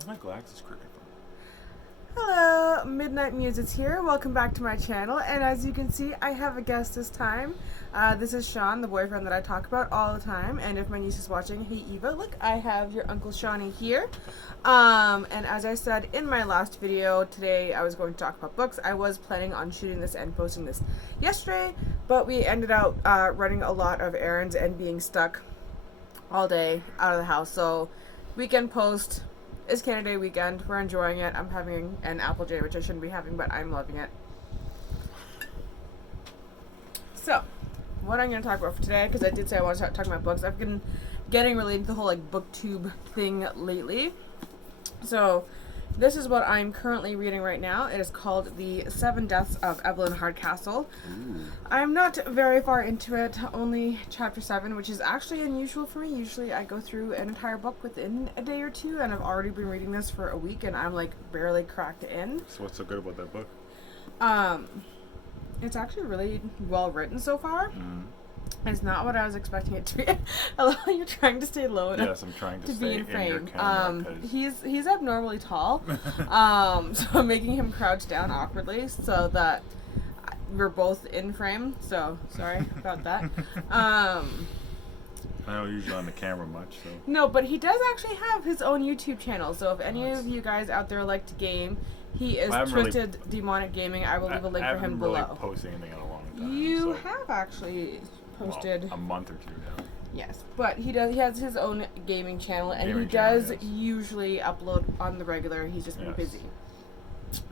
Where's my glasses crooked from? Hello, Midnight Muses here. Welcome back to my channel. And as you can see, I have a guest this time. This is Shawn, the boyfriend that I talk about all the time. And if my niece is watching, hey Eva, look, I have your Uncle Shawnee here. And as I said in my last video, today I was going to talk about books. I was planning on shooting this and posting this yesterday, but we ended up running a lot of errands and being stuck all day out of the house. So weekend post. It's Canada Day weekend. We're enjoying it. I'm having an apple jay, which I shouldn't be having, but I'm loving it. So, what I'm going to talk about for today, because I did say I want to start talking about books. I've been getting really into the whole booktube thing lately. So, this is what I'm currently reading right now. It is called The 7 Deaths of Evelyn Hardcastle. Ooh. I'm not very far into it, only chapter 7, which is actually unusual for me. Usually I go through an entire book within a day or two, and I've already been reading this for a week, and I'm barely cracked in. So what's so good about that book? It's actually really well written so far. Mm. It's not what I was expecting it to be. Hello, you're trying to stay low enough. Yes, I'm trying to be stay in in your frame. camera. He's abnormally tall, so I'm making him crouch down awkwardly so that we're both in frame. So sorry about that. I don't usually on the camera much, so. No, but he does actually have his own YouTube channel. So if any of you guys out there like to game, he is Twisted Demonic Gaming. I will leave a link for him below. I haven't really posted anything in a long time. You so. have actually posted a month or two now. Yes, but he has his own gaming channel, and Gaming he does channel, yes. usually upload on the regular. He's just been busy.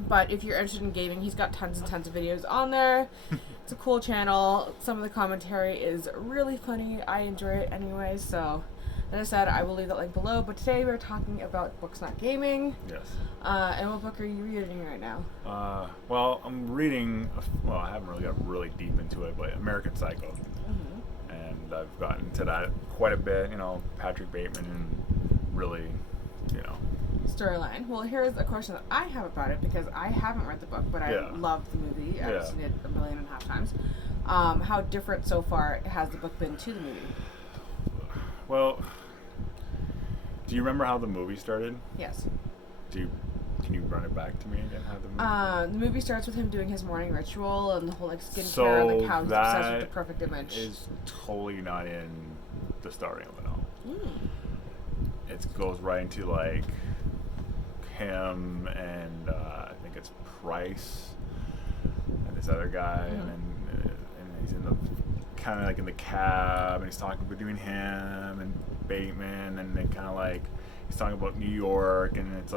But if you're interested in gaming, he's got tons and tons of videos on there. It's a cool channel. Some of the commentary is really funny. I enjoy it anyway. So, as I said, I will leave that link below. But today we're talking about books, not gaming. Yes. And what book are you reading right now? Well, I'm reading. Well, I haven't really got really deep into it, but American Psycho. Mm-hmm. And I've gotten to that quite a bit. You know, Patrick Bateman, and really, you know. Storyline. Well, here's a question that I have about it, because I haven't read the book, but I love the movie. I've seen it 1.5 million times. How different so far has the book been to the movie? Well, do you remember how the movie started? Yes. Can you run it back to me again? How the movie starts with him doing his morning ritual and the whole skincare and how he's obsessed with the perfect image. Is totally not in the starting of it all. Mm. It goes right into him and I think it's Price and this other guy, and he's in the kind of in the cab, and he's talking between him and Bateman, and then kind of he's talking about New York, and it's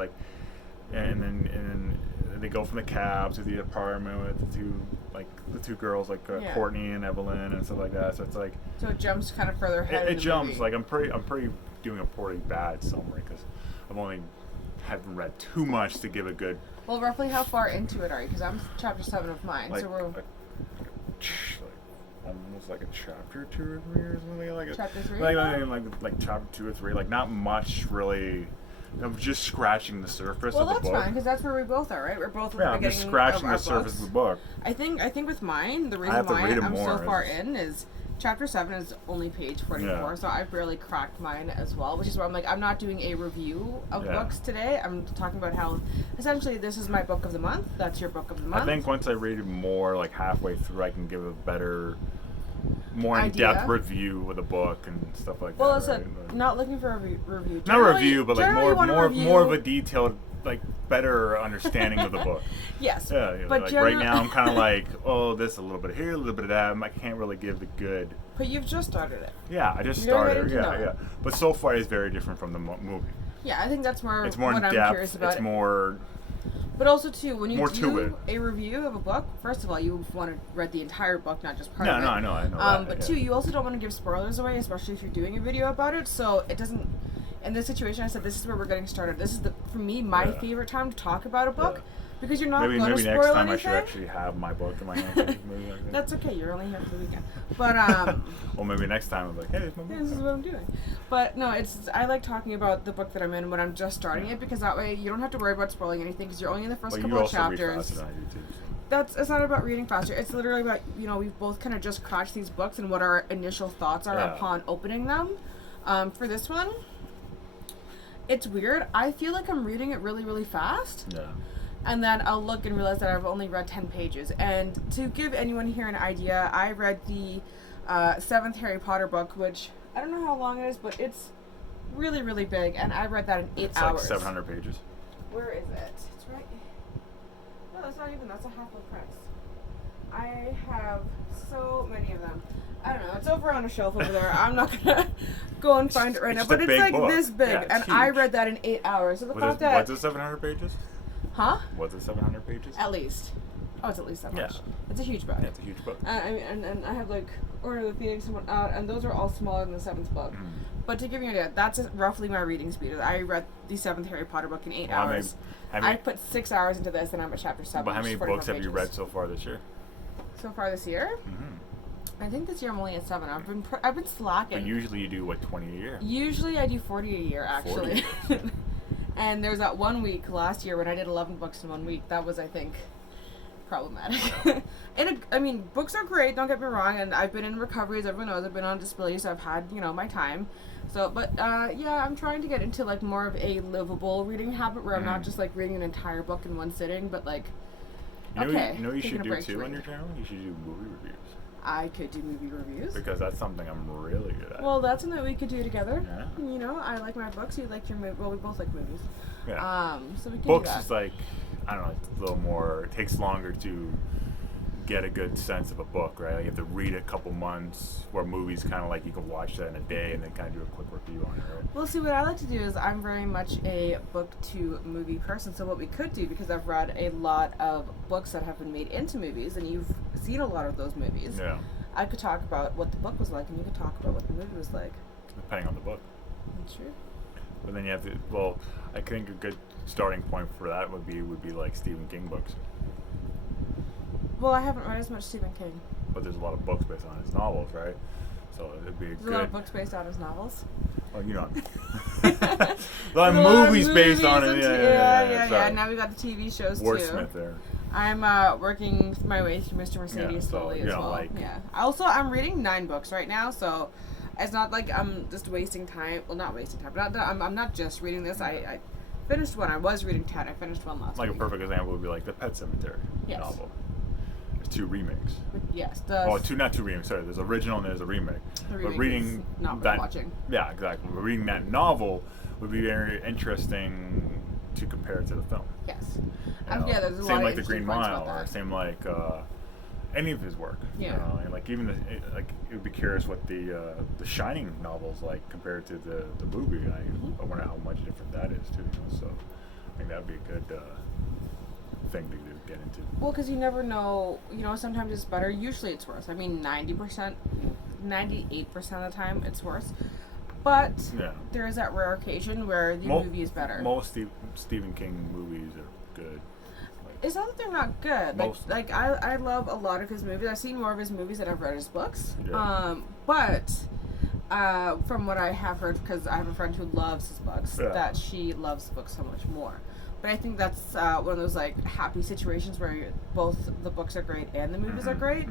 and then they go from the cab to the apartment with the two girls Courtney and Evelyn and stuff like that. So it's so it jumps kind of further ahead. It jumps movie. I'm pretty doing a pretty bad summary because haven't read too much to give a good. Well, roughly how far into it are you? Because I'm chapter 7 of mine, so we're almost like a chapter 2 or 3 or something like it. Chapter 3. Like chapter 2 or 3. Not much really. I'm just scratching the surface of the book. Well, that's fine, because that's where we both are, right? We're both at the beginning. I'm just scratching the surface of the book. I think with mine, the reason why I'm so far in is chapter 7 is only page 44, so I've barely cracked mine as well, which is why I'm not doing a review of books today. I'm talking about how, essentially, this is my book of the month. That's your book of the month. I think once I read it more, halfway through, I can give a better, more in-depth review of the book and stuff like that. Well, listen, not looking for a review. Not a review, but more of a detailed, better understanding of the book. Yes. Yeah, but right now I'm kind of oh, this a little bit here, a little bit of that. I can't really give the good. But you've just started it. Yeah, I just started. Yeah. But so far it's very different from the movie. Yeah, I think that's more. It's more what in depth. I'm curious about. It's more. But also too, when you do a review of a book, first of all, you want to read the entire book, not just part of it. No, I know that. But two, you also don't want to give spoilers away, especially if you're doing a video about it. So it doesn't. In this situation, I said this is where we're getting started. This is for me my favorite time to talk about a book, because you're not going to spoil anything. Maybe next time I should actually have my book in my hands. That's okay. You're only here for the weekend. But well, maybe next time I'm hey, this is what I'm doing. But no, I like talking about the book that I'm in when I'm just starting it, because that way you don't have to worry about spoiling anything, because you're only in the first couple of chapters. Read faster than I do too, so. It's not about reading faster. It's literally about, we've both kind of just cracked these books and what our initial thoughts are upon opening them. For this one, It's weird. I feel like I'm reading it really, really fast. Yeah. And then I'll look and realize that I've only read 10 pages. And to give anyone here an idea, I read the 7th Harry Potter book, which I don't know how long it is, but it's really, really big. And I read that in 8 hours. It's like 700 pages. Where is it? It's right. No, that's not even. That's a half of Prince. I have so many of them. I don't know. It's over on a shelf over there. I'm not gonna go and find it right now. But it's like book. this big, Yeah, and huge. I read that in 8 hours. So the fact that was it 700 pages? Huh? Was it 700 pages? At least. Oh, it's at least that much. Yeah. It's a huge book. Yeah, it's a huge book. I mean, and I have like Order of the Phoenix and whatnot, and those are all smaller than the 7th book. Mm. But to give you an idea, that's roughly my reading speed. I read the 7th Harry Potter book in 8 hours. I put 6 hours into this, and I'm at chapter 7. But how many books have you pages. read so far this year? So far this year? Mm-hmm. I think this year I'm only at 7. I've been slacking. But usually you do, what, 20 a year? Usually I do 40 a year, actually. 40. And there's that 1 week last year when I did 11 books in 1 week. That was, I think, problematic. Yeah. I mean, books are great, don't get me wrong, and I've been in recovery, as everyone knows. I've been on disability, so I've had, my time. So, but, yeah, I'm trying to get into, like, more of a livable reading habit where I'm not just, like, reading an entire book in one sitting, but, like, You know you should do, too, on your channel? You should do movie reviews. I could do movie reviews. Because that's something I'm really good at. Well, that's something that we could do together. Yeah. I like my books, you like your movie. Well, we both like movies. Yeah. So we can Books do that. is like, I don't know, it's a little more, it takes longer to get a good sense of a book, right? Like you have to read it a couple months, where movies kind of like you can watch that in a day and then kind of do a quick review on it, right? Well, see, what I like to do is I'm very much a book to movie person. So what we could do, because I've read a lot of books that have been made into movies, and you've seen a lot of those movies. Yeah. I could talk about what the book was like, and you could talk about what the movie was like. Depending on the book. That's true. But then you have to, well, I think a good starting point for that would be like Stephen King books. Well, I haven't read as much Stephen King. But there's a lot of books based on his novels, right? So it'd be There's a lot of books based on his novels. Oh, you know. A lot of movies based on it. Yeah. Now we got the TV shows too. Wordsmith there. I'm working my way through Mr. Mercedes slowly as well. Also, I'm reading 9 books right now, so it's not like I'm just wasting time. Well, not wasting time. But I'm not just reading this. I finished one. I was reading 10. I finished one last week. A perfect example would be like the Pet Sematary novel. There's 2 remakes. Yes. Not 2 remakes. Sorry, there's original and there's a remake. The remake but reading is not that, watching. Yeah, exactly. But reading that novel would be very interesting to compare it to the film. Yes. There's a lot of same like The interesting Green points Mile, about or that. same like any of his work. Yeah. And like even it would be curious what the Shining novels like compared to the movie. I wonder how much different that is too. So I think that'd be a good thing to get into. Well, because you never know. Sometimes it's better. Usually it's worse. I mean, 98% of the time it's worse. But there is that rare occasion where the movie is better. Most Stephen King movies are good. It's not that they're not good. I love a lot of his movies. I've seen more of his movies than I've read his books. Yeah. But from what I have heard, because I have a friend who loves his books, that she loves the books so much more. But I think that's one of those happy situations where both the books are great and the movies are great.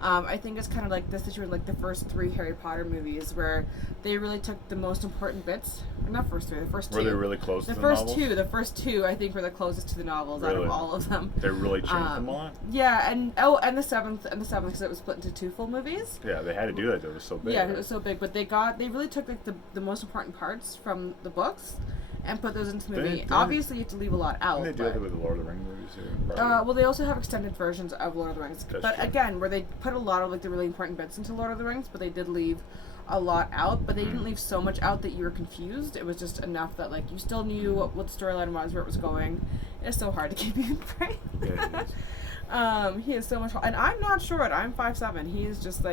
I think it's kind of like the situation, like the first 3 Harry Potter movies, where they really took the most important bits. Not first 3, the first 2. Were they really close to the novels? The first two, I think, were the closest to the novels out of all of them. They really changed them a lot. Yeah, and the seventh, because it was split into 2 full movies. Yeah, they had to do that. It was so big. Yeah, it was so big, but they really took the most important parts from the books and put those into the movie. Obviously, you have to leave a lot out. Didn't they do that with the Lord of the Rings movies too? Well, they also have extended versions of Lord of the Rings. That's true. Again, where they put a lot of the really important bits into Lord of the Rings, but they did leave a lot out. But they didn't leave so much out that you were confused. It was just enough that you still knew what the storyline was, where it was going. It's so hard to keep you right. Yeah, it is. He is so much tall, and I'm not short. I'm 5'7". He is just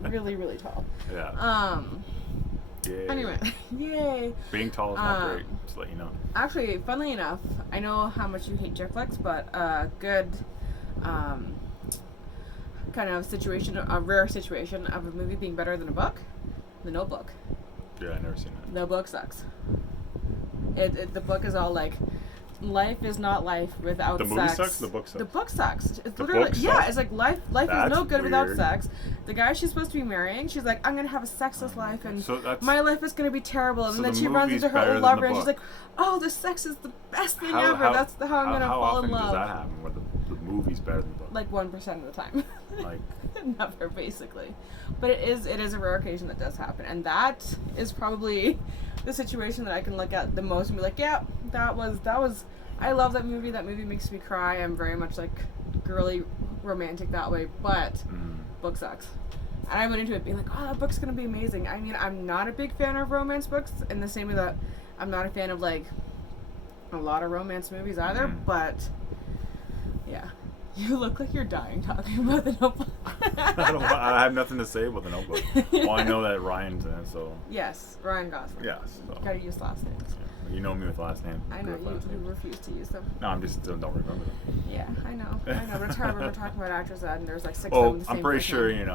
really, really tall. Yeah. Yay. Anyway, yay. Being tall is not great, just to let you know. Actually, funnily enough, I know how much you hate chick flicks, but a good kind of situation, a rare situation of a movie being better than a book, The Notebook. Yeah, I've never seen that. The book sucks. The book is all life is not life without The sex. movie sucks. The book sucks. The book sucks. It's The literally book yeah. sucks? It's like life is That's no good without weird. sex. The guy she's supposed to be marrying, she's like, I'm gonna have a sexless life, and So that's my life is gonna be terrible. And so then the she runs movie's into her better old than the lover, and she's book. like, oh, the sex is the best thing ever. That's how I'm gonna how fall often in love. does that happen? Where the movie's better than the book? Like 1% of the time. Like Never, basically. But it is a rare occasion that does happen, and that is probably the situation that I can look at the most and be like, yeah, that was. I love that movie. That movie makes me cry. I'm very much like girly romantic that way, but book sucks. And I went into it being like, oh, that book's gonna be amazing. I mean, I'm not a big fan of romance books in the same way that I'm not a fan of like a lot of romance movies either, but yeah. You look like you're dying talking about the Notebook. I have nothing to say about the Notebook. Well, I know that Ryan's in it, so Yes, Ryan Gosling. yes. So. Gotta use last names. Yeah. You know me with last name. I know, With last you names. refuse to use them. No, I'm just don't remember them. Yeah, I know, but it's hard when we're talking about actors and there's like 6 of them Oh, the same I'm pretty first sure name.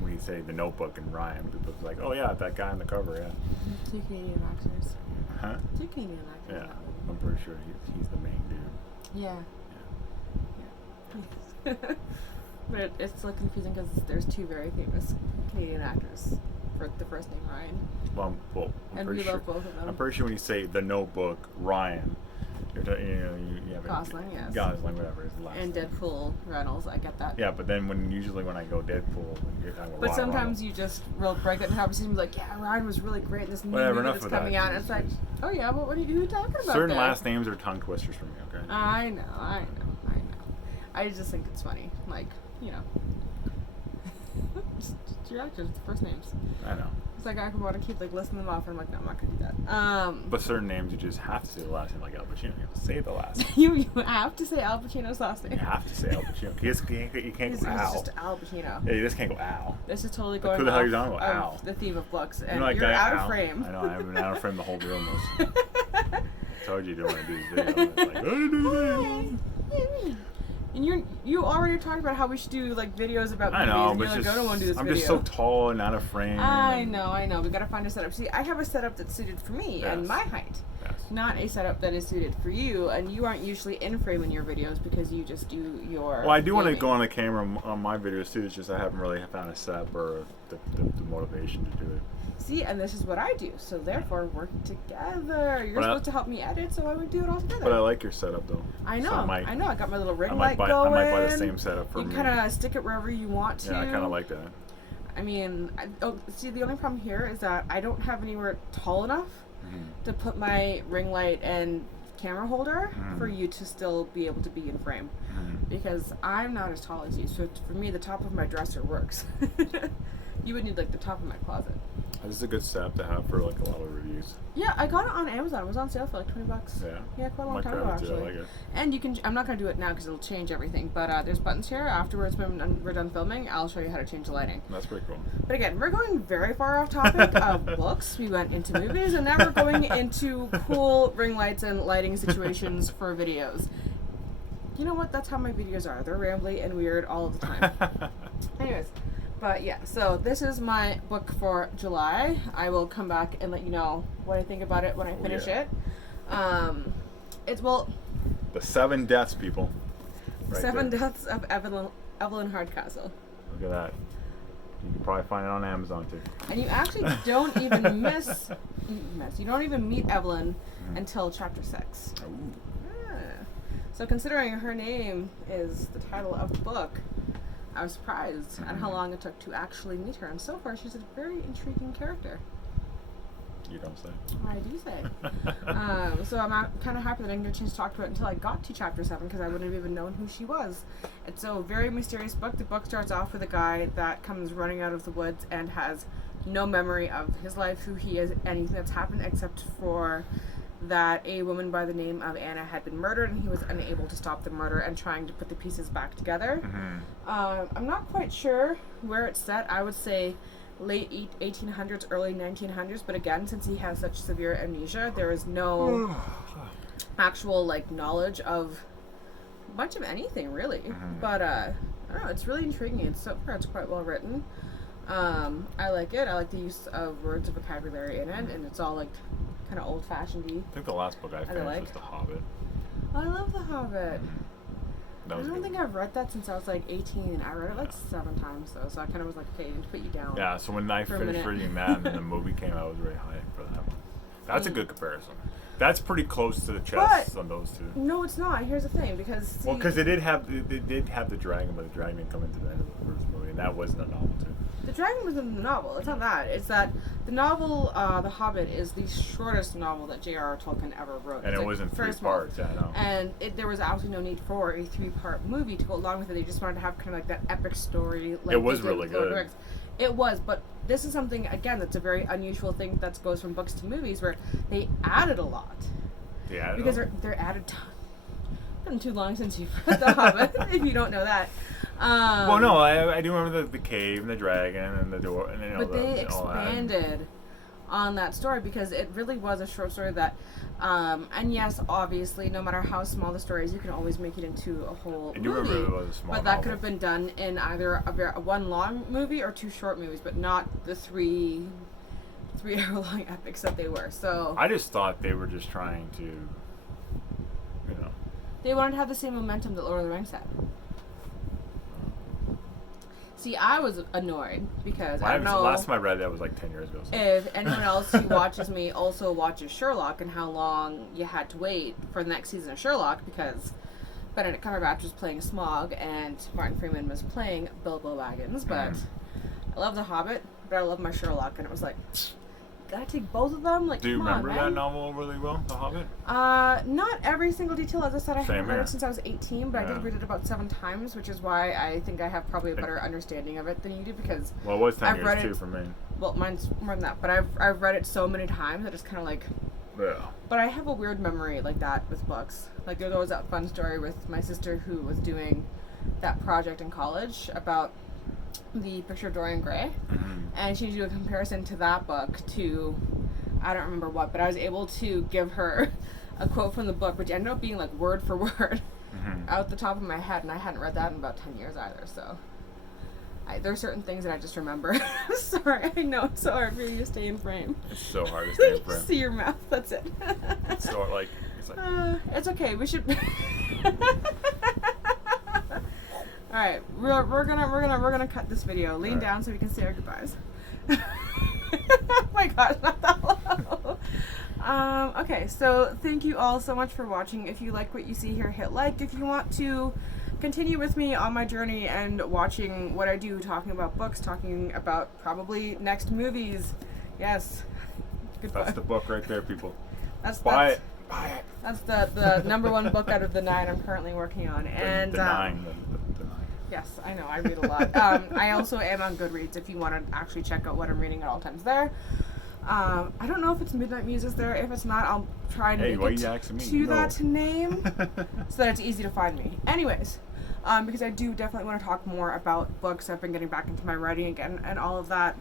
when you say the Notebook and Ryan, people's like, oh yeah, that guy on the cover, yeah. 2 Canadian actors. Huh? 2 Canadian actors. Yeah, in that I'm pretty sure he's the main dude. movie. Yeah. But it's so confusing because there's 2 very famous Canadian actors for the first name Ryan. Well, I'm And pretty we sure. love both of them. I'm pretty sure when you say the Notebook, Ryan, you have Gosling, yes. Gosling, whatever is the last And name. Deadpool Reynolds, I get that. Yeah, but then usually when I go Deadpool, you're talking about But Ron sometimes Ronald. you just will break that in conversation and be like, yeah, Ryan was really great in this new Whatever, movie enough that's of coming that, out. And it's like, Jesus. oh yeah, but what are you talking about Certain there? last names are tongue twisters for me. Okay. I know. I just think it's funny. Like, you know. just your actors, the first names. I know. It's like I could want to keep like listing them off and I'm like, no, I'm not gonna do that. But certain names you just have to say the last name, like Al Pacino. You have to say the last name. you have to say Al Pacino's last name. You have to say Al Pacino. You can't It's go Al. just Al Pacino. Yeah, you just can't go Al. This is totally Like, going who the hell are you off talking about? of Al. the theme of books, and You know that you're guy, out Al? of frame. I know, I've been out of frame the whole doing this. I told you didn't want to do this video. I was like, I didn't do this. And you already talked about how we should do like videos about I movies, know, and but you're like, just, I don't want to do this I'm video. just so tall and out of frame. I and- know. We gotta find a setup. See, I have a setup that's suited for me and Yes. my height. Yes. Not a setup that is suited for you, and you aren't usually in frame in your videos because you just do your. Well, I do want to gaming. go on the camera on my videos too. It's just I haven't really found a setup or the motivation to do it. See, and this is what I do. So therefore, work together. You're supposed to help me edit, so I would do it all together. But I like your setup though. I know. So I know. I got my little ring I light might going. buy the same setup for You me. kind of stick it wherever you want to. Yeah, I kind of like that. I mean, see, the only problem here is that I don't have anywhere tall enough to put my ring light and camera holder for you to still be able to be in frame. Because I'm not as tall as you, so for me, the top of my dresser works. You would need like the top of my closet. This is a good setup to have for like a lot of reviews. Yeah, I got it on Amazon. It was on sale for like $20. Yeah. Yeah, quite a long Might time ago grab it too, actually. I like it. And you can. I'm not gonna do it now because it'll change everything. But there's buttons here. Afterwards, when we're done filming, I'll show you how to change the lighting. That's pretty cool. But again, we're going very far off topic of books. We went into movies, and now we're going into cool ring lights and lighting situations for videos. You know what? That's how my videos are. They're rambly and weird all of the time. Anyways, but yeah, so this is my book for July. I will come back and let you know what I think about it when I finish it. It's, well... The 7 deaths, people. Right 7 there. Deaths of Evelyn Hardcastle. Look at that. You can probably find it on Amazon too. And you actually don't even you don't even meet Evelyn until chapter 6. Ooh. So considering her name is the title of the book, I was surprised at how long it took to actually meet her. And so far, she's a very intriguing character. You don't say. I do say. So I'm kind of happy that I didn't get a chance to talk to her until I got to chapter 7 because I wouldn't have even known who she was. It's a very mysterious book. The book starts off with a guy that comes running out of the woods and has no memory of his life, who he is, anything that's happened except for that a woman by the name of Anna had been murdered and he was unable to stop the murder and trying to put the pieces back together. I'm not quite sure where it's set. I would say late 1800s, early 1900s, but again, since he has such severe amnesia, there is no actual like knowledge of much of anything really. But I don't know, it's really intriguing. It's so far it's quite well written. I like it. I like the use of words and vocabulary in it, and it's all like kind of old-fashioned-y. I think the last book I finished like. was The Hobbit. Oh, I love The Hobbit. That I was don't good. think I've read that since I was like 18. I read it like 7 times though, so I kind of was like, okay, I need to put you down. Yeah, so when I for a finished minute. reading that and then the movie came out, I was very hyped for that one. That's a good comparison. That's pretty close to the chest on those two. No, it's not. Here's the thing, because see, Well, because they did have the dragon, but the dragon didn't come into the end of the first movie, and that wasn't a novel too. the dragon was in the novel. It's not that. It's that the novel, The Hobbit, is the shortest novel that J.R.R. Tolkien ever wrote. And it's it was in 3 parts. Yeah, I know. And there was absolutely no need for a 3-part movie to go along with it. They just wanted to have kind of like that epic story. Like It was they did really with Lord of the good. Rings. It was, but this is something, again, that's a very unusual thing that goes from books to movies, where they added a lot. Yeah, I Because know. they're added. It's been too long since you've read The Hobbit, if you don't know that. Well, no, I do remember the cave and the dragon and the door, and But they expanded on that story because it really was a short story that, and yes, obviously, no matter how small the story is, you can always make it into a whole I do movie. remember it was a small But that could novel. have been done in either a one long movie or 2 short movies, but not the 3-hour-long epics that they were. So I just thought they were just trying to, they wanted to have the same momentum that Lord of the Rings had. See, I was annoyed because I don't know. Last time I read that was like 10 years ago. So. If anyone else who watches me also watches Sherlock, and how long you had to wait for the next season of Sherlock, because Benedict Cumberbatch was playing Smaug and Martin Freeman was playing Bilbo Baggins. But I love The Hobbit, but I love my Sherlock, and it was like, gotta take both of them. Like, Do you come remember on, that man. novel really well, The Hobbit? Not every single detail. As I said, I Same haven't read here. it since I was 18, but I Yeah. did read it about 7 times, which is why I think I have probably a better understanding of it than you do, because Well, it was 10 I've read years too it- for me. well, mine's more than that, but I've read it so many times that it's kind of like. Yeah. But I have a weird memory like that with books. Like, there's always that fun story with my sister who was doing that project in college about the picture of Dorian Gray, and she did a comparison to that book to, I don't remember what, but I was able to give her a quote from the book, which ended up being like word for word out the top of my head, and I hadn't read that in about 10 years either, so there are certain things that I just remember. Sorry, I know it's so hard for you to stay in frame. It's so hard to stay in You frame. see your mouth, that's it. It's so like, It's okay. We should. All right, we're gonna cut this video. Lean All right. down so we can say our goodbyes. Oh my gosh, not that low. Okay, so thank you all so much for watching. If you like what you see here, hit like. If you want to continue with me on my journey and watching what I do, talking about books, talking about probably next movies, yes. Goodbye. That's the book right there, people. That's Buy it. Buy it. That's the number 1 book out of the 9 I'm currently working on. And the 9. The 9. yes, I know, I read a lot. I also am on Goodreads if you want to actually check out what I'm reading at all times there. I don't know if it's Midnight Muses there. If it's not, I'll try and Hey, why make you it asking me? to No. that name so that it's easy to find me. Anyways, because I do definitely want to talk more about books. I've been getting back into my writing again and all of that.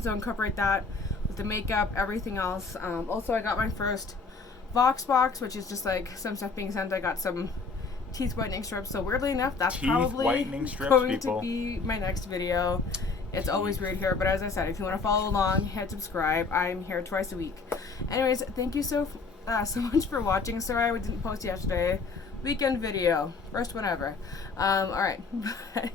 So incorporate that with the makeup, everything else. Also, I got my first Vox box, which is just like some stuff being sent. I got some teeth whitening strips. So weirdly enough, that's Teeth probably whitening strips, going people. to be my next video. It's always weird here, but as I said, if you want to follow along, hit subscribe. I'm here twice a week. Anyways, thank you so much for watching. Sorry I didn't post yesterday. Weekend video. First one ever. Alright. Bye.